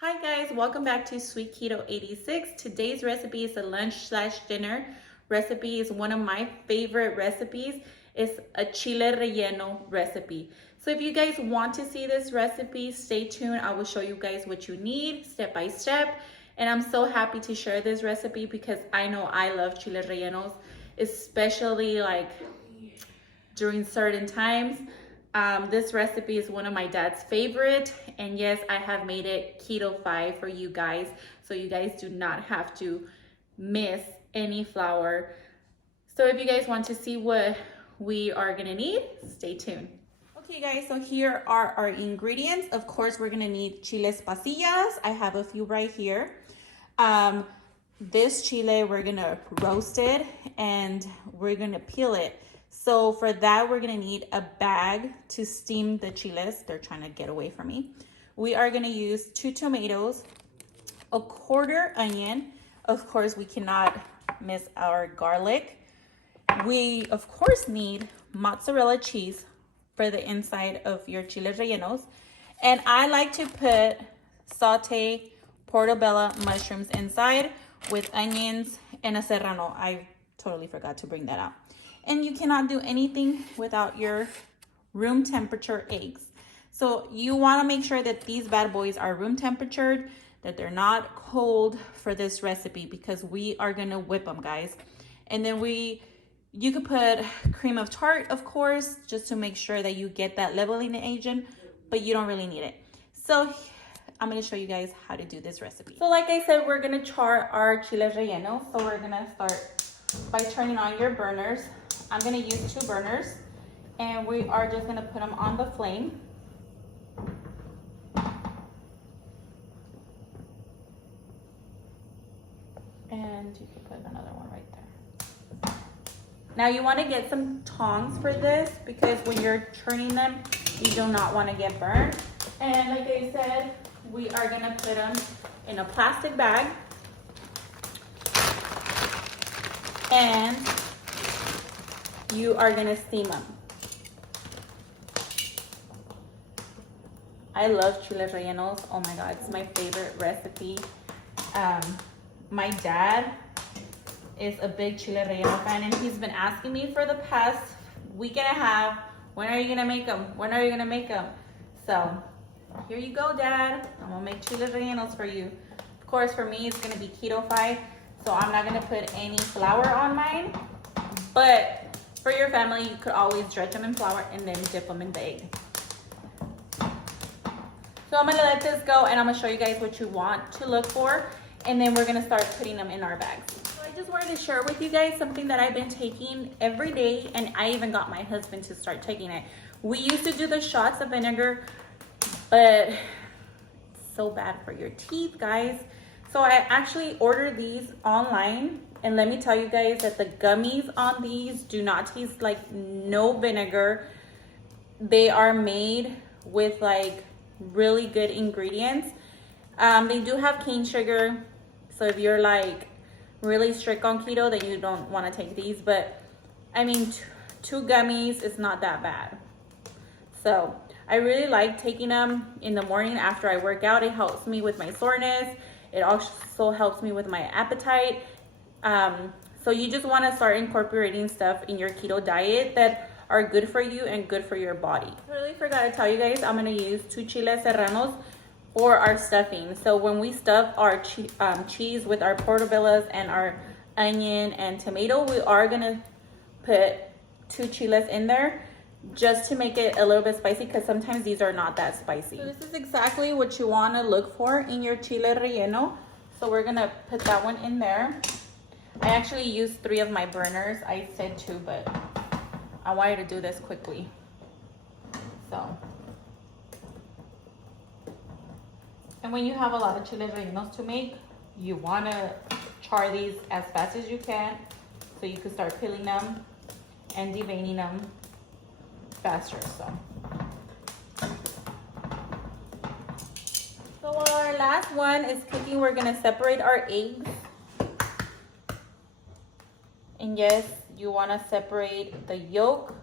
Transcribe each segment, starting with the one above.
Hi guys, welcome back to Sweet Keto 86. Today's recipe is a lunch/dinner recipe. Is one of my favorite recipes. It's a chile relleno recipe. So if you guys want to see this recipe, stay tuned. I will show you guys what you need step by step. And I'm so happy to share this recipe because I know I love chile rellenos, especially like during certain times. This recipe is one of my dad's favorite, and yes, I have made it keto-fi for you guys, so you guys do not have to miss any flour. So if you guys want to see what we are gonna need, stay tuned. Okay guys, so here are our ingredients. Of course, we're gonna need chiles pasillas. I have a few right here. This chile, we're gonna roast it and we're gonna peel it. So for that, we're gonna need a bag to steam the chiles. They're trying to get away from me. We are gonna use 2 tomatoes, a quarter onion. Of course, we cannot miss our garlic. We, of course, need mozzarella cheese for the inside of your chile rellenos. And I like to put saute portobello mushrooms inside with onions and a serrano. I totally forgot to bring that out. And you cannot do anything without your room temperature eggs. So you want to make sure that these bad boys are room temperatured, that they're not cold for this recipe because we are going to whip them, guys. And then you could put cream of tart, of course, just to make sure that you get that leveling agent, but you don't really need it. So I'm going to show you guys how to do this recipe. So like I said, we're going to char our chile relleno. So we're going to start by turning on your burners. I'm going to use 2 burners, and we are just going to put them on the flame. And you can put another one right there. Now you want to get some tongs for this because when you're churning them, you do not want to get burned. And like I said, we are going to put them in a plastic bag. And you are going to steam them. I love chile rellenos. Oh my God, it's my favorite recipe. My dad is a big chile relleno fan, and he's been asking me for the past week and a half, when are you gonna make them? When are you gonna make them? So here you go, Dad. I'm gonna make chile rellenos for you. Of course, for me, it's gonna be keto-fi, so I'm not gonna put any flour on mine, but for your family, you could always dredge them in flour and then dip them in the egg. So I'm gonna let this go, and I'm gonna show you guys what you want to look for, and then we're gonna start putting them in our bags. So I just wanted to share with you guys something that I've been taking every day, and I even got my husband to start taking it. We used to do the shots of vinegar, but it's so bad for your teeth, guys. So I actually ordered these online, and let me tell you guys that the gummies on these do not taste like no vinegar. They are made with like really good ingredients. They do have cane sugar, so if you're like really strict on keto, then you don't want to take these, but I mean 2 gummies is not that bad. So I really like taking them in the morning after I work out. It helps me with my soreness. It also helps me with my appetite. So you just want to start incorporating stuff in your keto diet that are good for you and good for your body. I really forgot to tell you guys, I'm going to use 2 chile serranos for our stuffing. So when we stuff our cheese with our portobellos and our onion and tomato, we are going to put 2 chiles in there just to make it a little bit spicy, because sometimes these are not that spicy. So this is exactly what you want to look for in your chile relleno. So we're going to put that one in there. I actually used 3 of my burners. I said 2, but I wanted to do this quickly. So, and when you have a lot of chile rellenos to make, you want to char these as fast as you can so you can start peeling them and deveining them faster. So while our last one is cooking, we're going to separate our eggs. And yes, you want to separate the yolk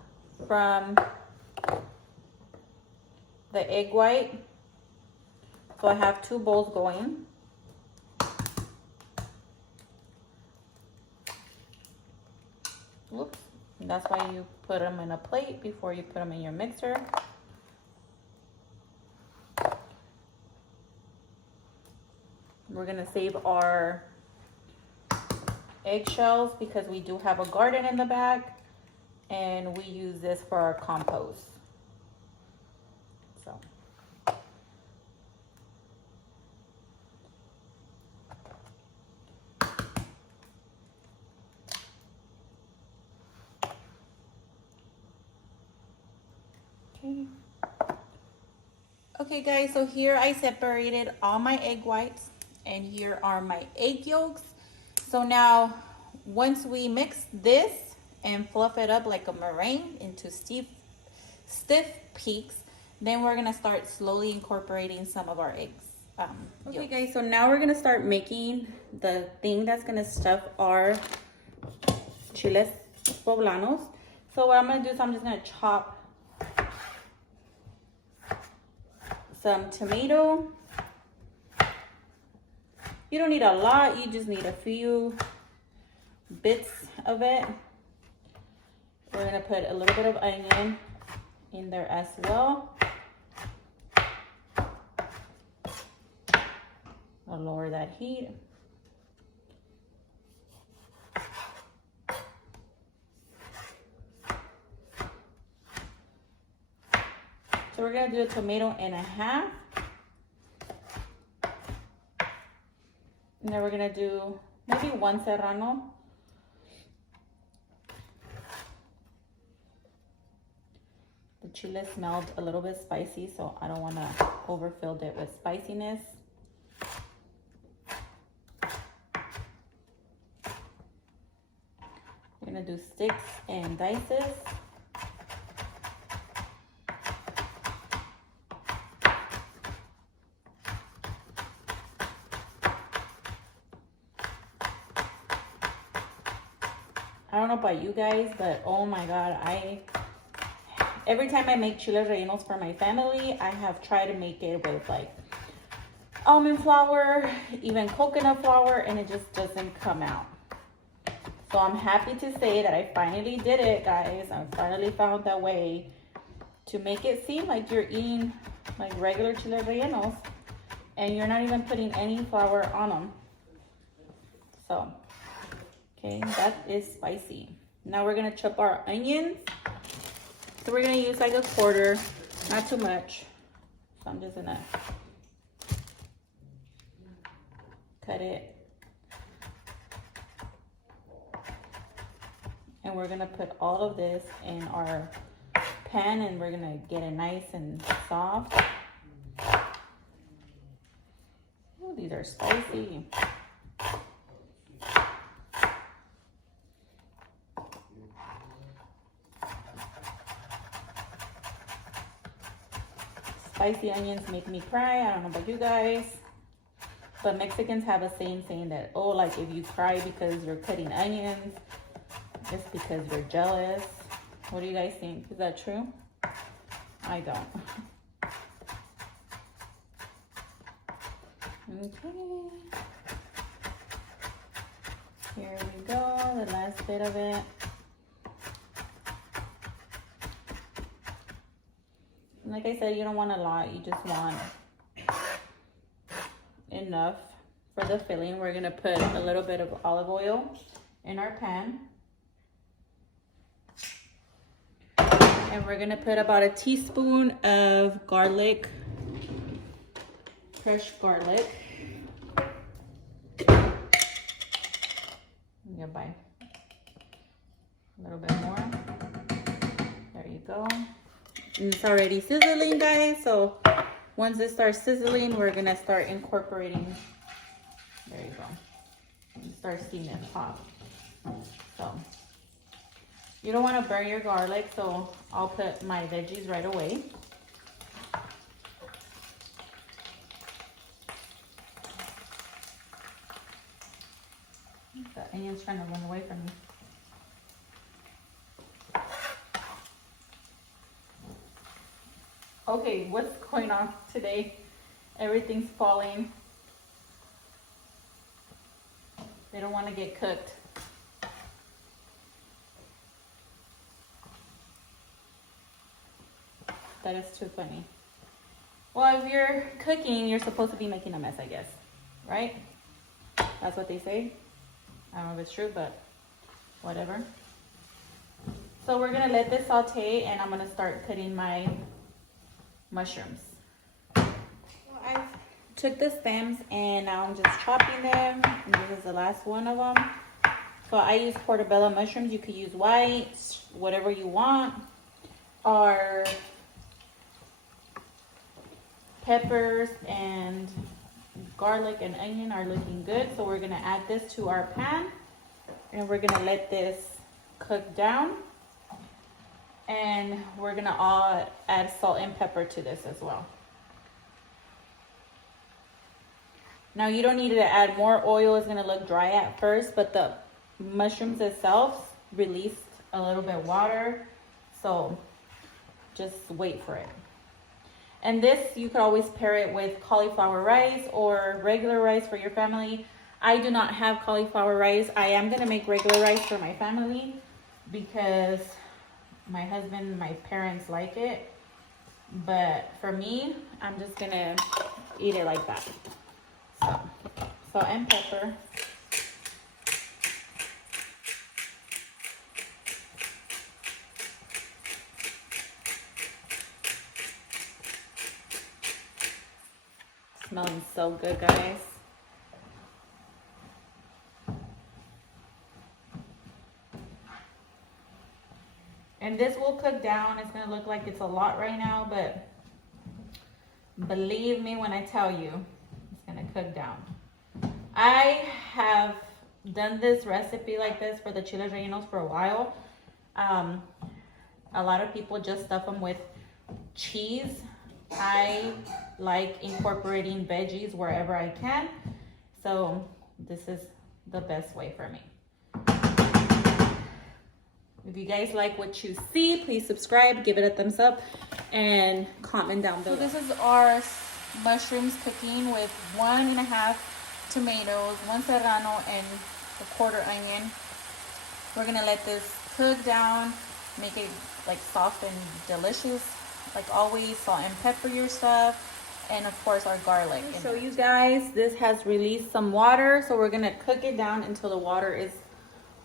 from the egg white. So I have 2 bowls going. Whoops. And that's why you put them in a plate before you put them in your mixer. We're gonna save our eggshells because we do have a garden in the back and we use this for our compost. So okay guys, so here I separated all my egg whites and here are my egg yolks. So now once we mix this and fluff it up like a meringue into stiff peaks, then we're gonna start slowly incorporating some of our eggs. Okay guys, so now we're gonna start making the thing that's gonna stuff our chiles poblanos. So what I'm gonna do is I'm just gonna chop some tomato. You don't need a lot, you just need a few bits of it. We're gonna put a little bit of onion in there as well. I'll lower that heat. So we're gonna do a tomato and a half. And then we're gonna do maybe 1 serrano. The chile smelled a little bit spicy, so I don't wanna overfill it with spiciness. We're gonna do sticks and dices. I don't know about you guys, but oh my God, every time I make chile rellenos for my family, I have tried to make it with like almond flour, even coconut flour, and it just doesn't come out. So I'm happy to say that I finally did it, guys. I finally found that way to make it seem like you're eating like regular chile rellenos and you're not even putting any flour on them. So okay, that is spicy. Now we're gonna chop our onions. So we're gonna use like a quarter, not too much. So I'm just gonna cut it. And we're gonna put all of this in our pan and we're gonna get it nice and soft. Oh, these are spicy. Spicy onions make me cry. I don't know about you guys, but Mexicans have a saying that, oh, like if you cry because you're cutting onions, it's because you're jealous. What do you guys think? Is that true? I don't. Okay. Here we go, the last bit of it. Like I said, you don't want a lot, you just want enough for the filling. We're gonna put a little bit of olive oil in our pan. And we're gonna put about a teaspoon of garlic, fresh garlic. Goodbye. A little bit more. There you go. And it's already sizzling, guys. So once it starts sizzling, we're gonna start incorporating. There you go. And start seeing it pop. So you don't want to burn your garlic, so I'll put my veggies right away. The onion's trying to run away from me. Okay, what's going on today? Everything's falling. They don't want to get cooked. That is too funny. Well, if you're cooking, you're supposed to be making a mess, I guess. Right? That's what they say. I don't know if it's true, but whatever. So we're going to let this saute, and I'm going to start cutting my mushrooms. Well, I took the stems, and now I'm just chopping them. And this is the last one of them. So I use portobello mushrooms. You could use white, whatever you want. Or peppers and garlic and onion are looking good. So we're going to add this to our pan. And we're going to let this cook down. And we're going to add salt and pepper to this as well. Now you don't need to add more oil. It's going to look dry at first, but the mushrooms itself released a little bit of water. So just wait for it. And this, you could always pair it with cauliflower rice or regular rice for your family. I do not have cauliflower rice. I am going to make regular rice for my family because my husband and my parents like it. But for me, I'm just going to eat it like that. So, salt and pepper. Smelling so good, guys. And this will cook down. It's going to look like it's a lot right now, but believe me when I tell you, it's going to cook down. I have done this recipe like this for the chiles rellenos for a while. A lot of people just stuff them with cheese. I like incorporating veggies wherever I can. So this is the best way for me. If you guys like what you see, please subscribe, give it a thumbs up, and comment down below. So this is our mushrooms cooking with 1.5 tomatoes, 1 serrano, and a 1/4 onion. We're gonna let this cook down, make it like soft and delicious. Like always, salt and pepper your stuff, and of course our garlic. So you guys, this has released some water, so we're gonna cook it down until the water is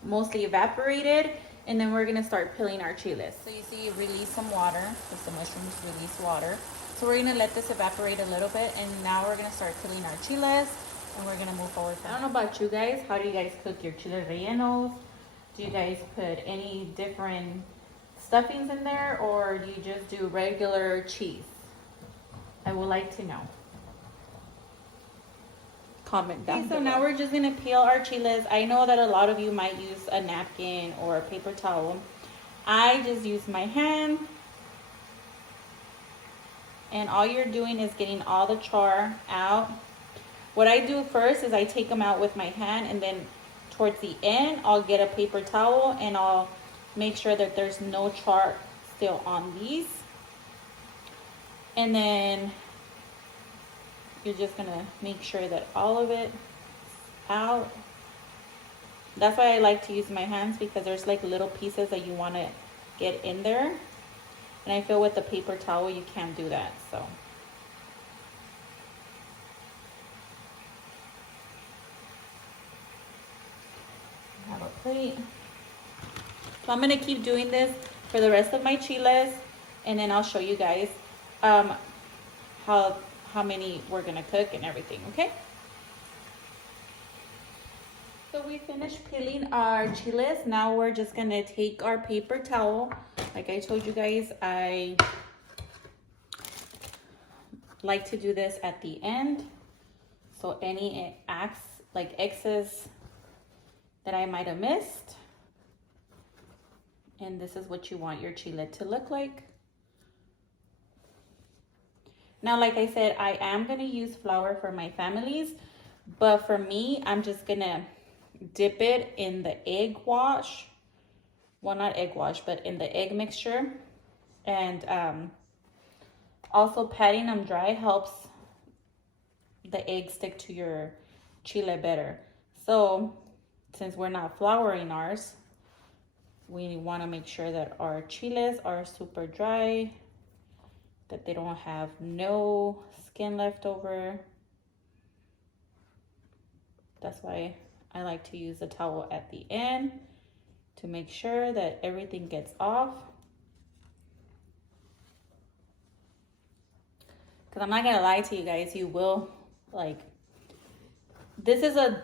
mostly evaporated, and then we're gonna start peeling our chiles. So you see it released some water, because the mushrooms release water. So we're gonna let this evaporate a little bit, and now we're gonna start peeling our chiles, and we're gonna move forward. I don't know about you guys, how do you guys cook your chile rellenos? Do you guys put any different stuffings in there, or do you just do regular cheese? I would like to know. Comment down below. So now we're just gonna peel our chiles. I know that a lot of you might use a napkin or a paper towel. I just use my hand, and all you're doing is getting all the char out. What I do first is I take them out with my hand, and then towards the end I'll get a paper towel and I'll make sure that there's no char still on these. And then you're just gonna make sure that all of it is out. That's why I like to use my hands, because there's like little pieces that you want to get in there. And I feel with the paper towel you can't do that. So I have a plate. So I'm gonna keep doing this for the rest of my chiles, and then I'll show you guys how many we're gonna cook and everything, okay? So we finished peeling our chiles. Now we're just gonna take our paper towel. Like I told you guys, I like to do this at the end. So any excess that I might have missed. And this is what you want your chile to look like. Now, like I said, I am going to use flour for my families, but for me, I'm just going to dip it in the egg wash. Well, not egg wash, but in the egg mixture. And also patting them dry helps the eggs stick to your chile better. So since we're not flouring ours, we want to make sure that our chiles are super dry, that they don't have no skin left over. That's why I like to use the towel at the end to make sure that everything gets off. Because I'm not gonna lie to you guys, you will like, this is a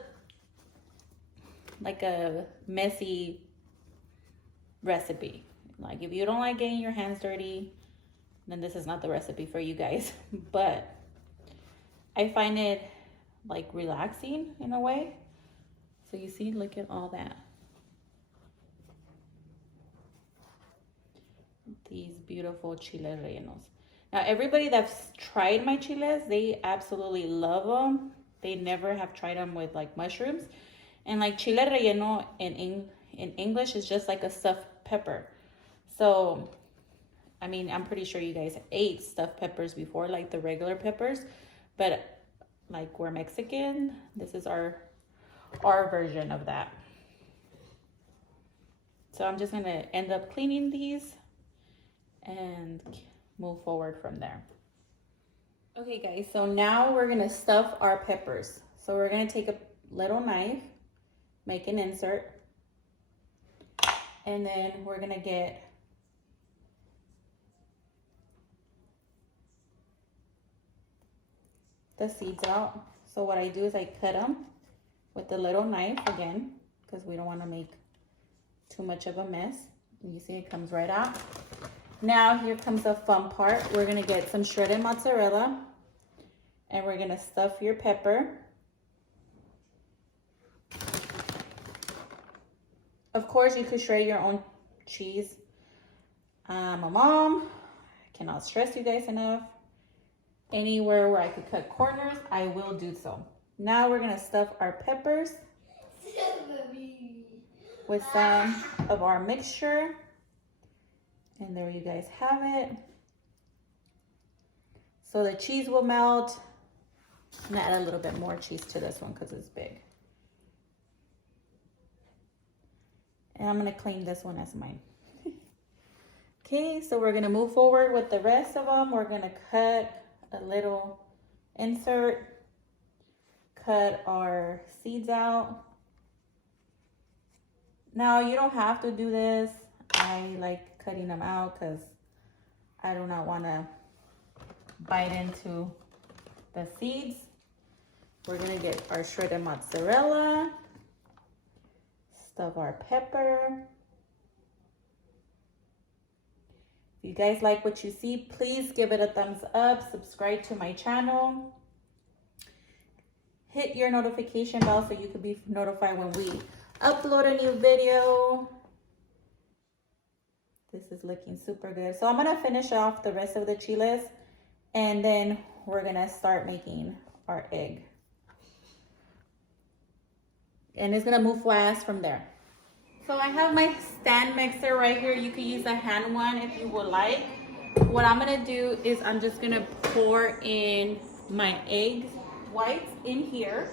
messy recipe. Like if you don't like getting your hands dirty, then this is not the recipe for you guys. But I find it like relaxing in a way. So you see, look at all that. These beautiful chile rellenos. Now everybody that's tried my chiles, they absolutely love them. They never have tried them with like mushrooms. And like chile relleno in English is just like a stuffed pepper. So, I mean, I'm pretty sure you guys ate stuffed peppers before, like the regular peppers. But like we're Mexican, this is our version of that. So I'm just gonna end up cleaning these and move forward from there. Okay guys, so now we're gonna stuff our peppers. So we're gonna take a little knife, make an insert, and then we're gonna get the seeds out. So what I do is I cut them with the little knife again, because we don't want to make too much of a mess. You see it comes right out. Now here comes the fun part. We're gonna get some shredded mozzarella and we're gonna stuff your pepper. Of course, you could shred your own cheese. I'm a mom. I cannot stress you guys enough. Anywhere where I could cut corners, I will do so. Now we're gonna stuff our peppers with some of our mixture. And there you guys have it. So the cheese will melt. I'm gonna add a little bit more cheese to this one because it's big. And I'm gonna claim this one as mine. Okay, so we're gonna move forward with the rest of them. We're gonna cut a little insert, cut our seeds out. Now you don't have to do this. I like cutting them out because I do not want to bite into the seeds. We're gonna get our shredded mozzarella, stuff our pepper. If you guys like what you see, please give it a thumbs up, subscribe to my channel, hit your notification bell so you can be notified when we upload a new video. This is looking super good. So I'm gonna finish off the rest of the chiles and then we're gonna start making our egg. And it's gonna move fast from there. So I have my stand mixer right here. You can use a hand one if you would like. What I'm gonna do is I'm just gonna pour in my egg whites in here.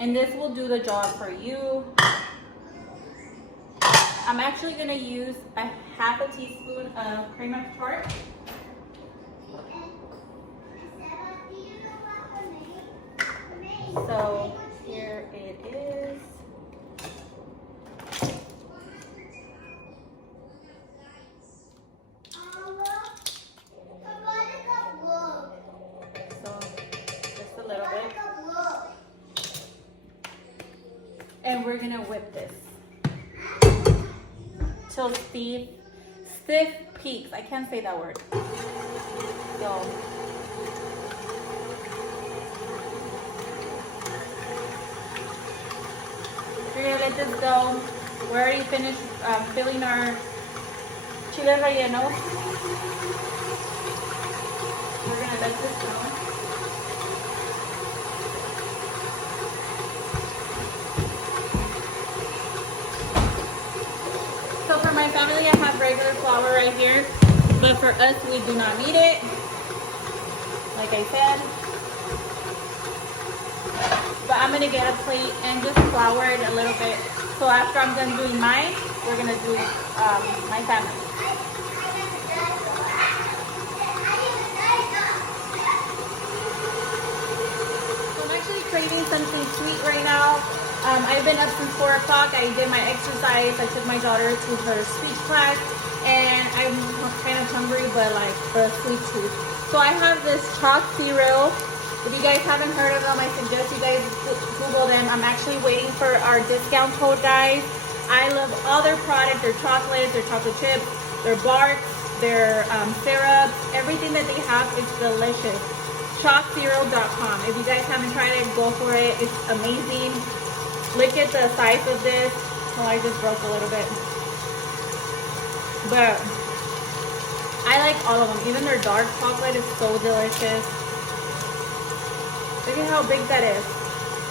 And this will do the job for you. I'm actually gonna use a half a teaspoon of cream of tart. So here it is. So just a little bit. And we're gonna whip this till stiff peaks. I can't say that word. So we're gonna let this go. We're already finished filling our chile relleno. We're gonna let this go. So for my family, I have regular flour right here. But for us, we do not need it. Like I said. But I'm gonna get a plate and just flour it a little bit. So after I'm done doing mine, we're gonna do my family. So I'm actually craving something sweet right now. I've been up since 4 o'clock. I did my exercise. I took my daughter to her speech class, and I'm kind of hungry, but like for a sweet tooth. So I have this chalk cereal. If you guys haven't heard of them, I suggest you guys Google them. I'm actually waiting for our discount code, guys. I love all their products, their chocolates, their chocolate chips, their barks, their syrups. Everything that they have is delicious. Chalkcereal.com. If you guys haven't tried it, go for it. It's amazing. Look at the size of this. Oh, I just broke a little bit. But I like all of them. Even their dark chocolate is so delicious. Look at how big that is.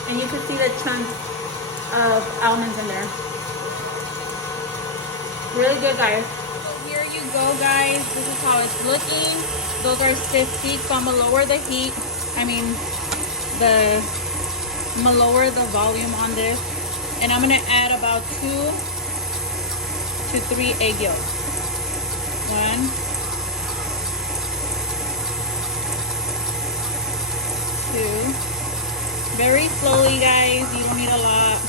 And you can see the chunks of almonds in there. Really good, guys. So here you go, guys. This is how it's looking. Those are stiff peaks, so I'm gonna lower the heat. I'm gonna lower the volume on this. And I'm gonna add about 2 to 3 egg yolks. 1, 2. Very slowly, guys. You don't need a lot.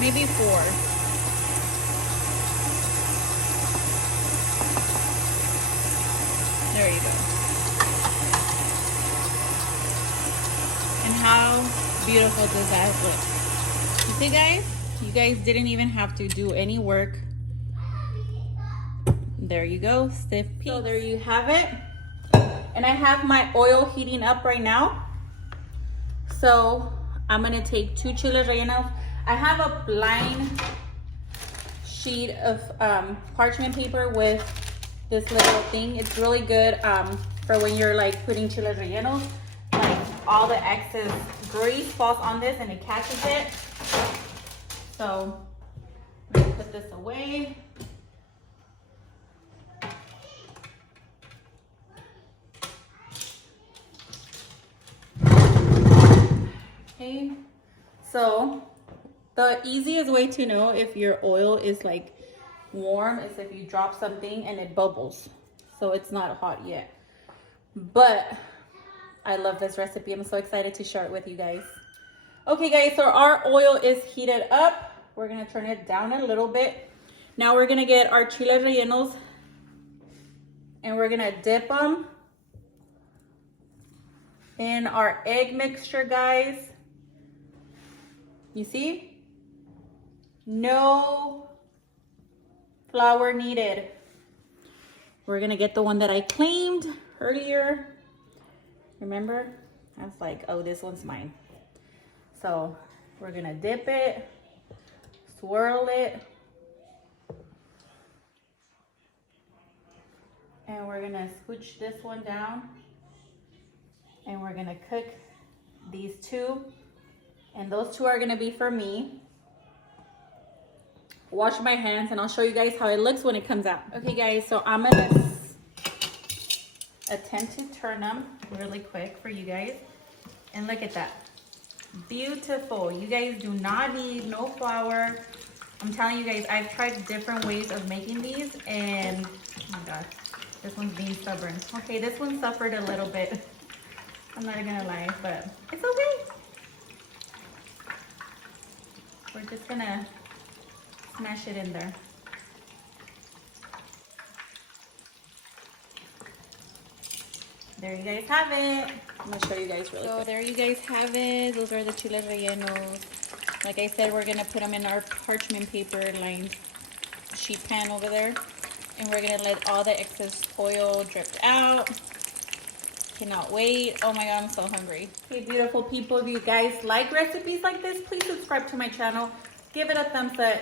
Maybe 4. There you go. And how beautiful does that look? You see, guys? You guys didn't even have to do any work. There you go, stiff peaks. So there you have it. And I have my oil heating up right now. So I'm gonna take 2 chiles rellenos. I have a blind sheet of parchment paper with this little thing. It's really good for when you're like putting chiles rellenos. Like all the excess grease falls on this and it catches it. So I'm gonna put this away. Okay, so the easiest way to know if your oil is like warm is if you drop something and it bubbles. So it's not hot yet. But I love this recipe. I'm so excited to share it with you guys. Okay, guys, so our oil is heated up. We're gonna turn it down a little bit. Now we're gonna get our chiles rellenos and we're gonna dip them in our egg mixture, guys. You see? No flour needed. We're gonna get the one that I claimed earlier. Remember? I was like, oh, this one's mine. So we're gonna dip it, swirl it, and we're gonna scooch this one down, and we're gonna cook these 2. And those 2 are gonna be for me. Wash my hands and I'll show you guys how it looks when it comes out. Okay, guys, so I'm gonna attempt to turn them really quick for you guys. And look at that. Beautiful. You guys do not need no flour. I'm telling you guys, I've tried different ways of making these and oh my gosh, this one's being stubborn. Okay, this one suffered a little bit. I'm not gonna lie, but it's okay. We're just gonna smash it in there. There you guys have it. I'm gonna show you guys really quick. So there you guys have it. Those are the chiles rellenos. Like I said, we're gonna put them in our parchment paper lined sheet pan over there. And we're gonna let all the excess oil drip out. Cannot wait. Oh my god, I'm so hungry. Hey, beautiful people, if you guys like recipes like this, please subscribe to my channel. Give it a thumbs up.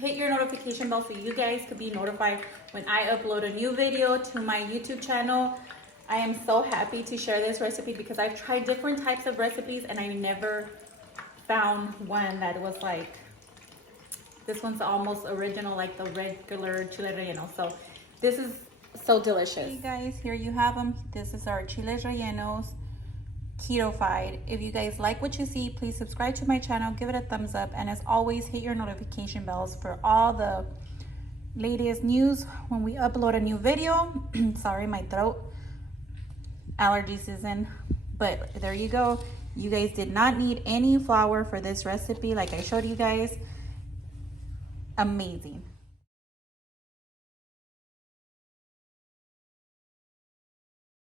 Hit your notification bell so you guys could be notified when I upload a new video to my YouTube channel. I am so happy to share this recipe because I've tried different types of recipes and I never found one that was like This one's almost original, like the regular chile relleno. So this is so delicious. Hey guys, here you have them. This is our chile rellenos, keto-fied. If you guys like what you see, please subscribe to my channel, give it a thumbs up, and as always, hit your notification bells for all the latest news when we upload a new video. Sorry, my throat, allergy season. But there you go. You guys did not need any flour for this recipe, like I showed you guys. Amazing.